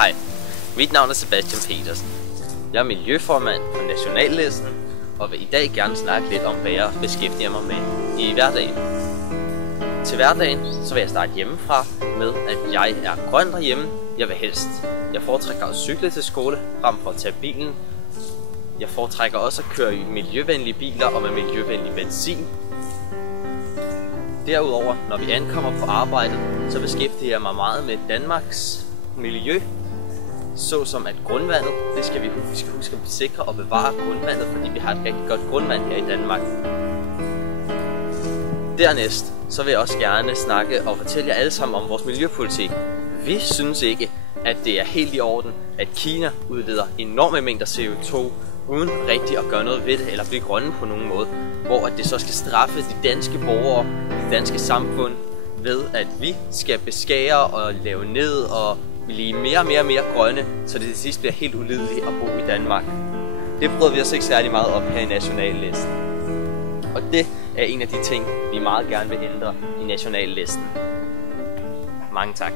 Hej, mit navn er Sebastian Petersen. Jeg er miljøformand for Nationallisten og vil i dag gerne snakke lidt om, hvad jeg beskæftiger mig med i hverdagen. Til hverdagen så vil jeg starte hjemmefra med, at jeg er grøn derhjemme. Jeg foretrækker at cykle til skole frem for at tage bilen. Jeg foretrækker også at køre i miljøvenlige biler og med miljøvenlig benzin. Derudover, når vi ankommer på arbejdet, så beskæftiger jeg mig meget med Danmarks miljø, såsom at grundvandet, vi skal huske at sikre og bevare grundvandet, fordi vi har et rigtig godt grundvand her i Danmark. Dernæst så vil jeg også gerne snakke og fortælle jer alle sammen om vores miljøpolitik. Vi synes ikke, at det er helt i orden, at Kina udleder enorme mængder CO2, uden rigtig at gøre noget ved det eller blive grønne på nogen måde, hvor det så skal straffe de danske borgere, det danske samfund, ved at vi skal beskære og lave ned og blive mere og mere grønne, så det til sidst bliver helt ulideligt at bo i Danmark. Det bryder vi os ikke særlig meget op her i Nationallisten. Og det er en af de ting, vi meget gerne vil ændre i Nationallisten. Mange tak.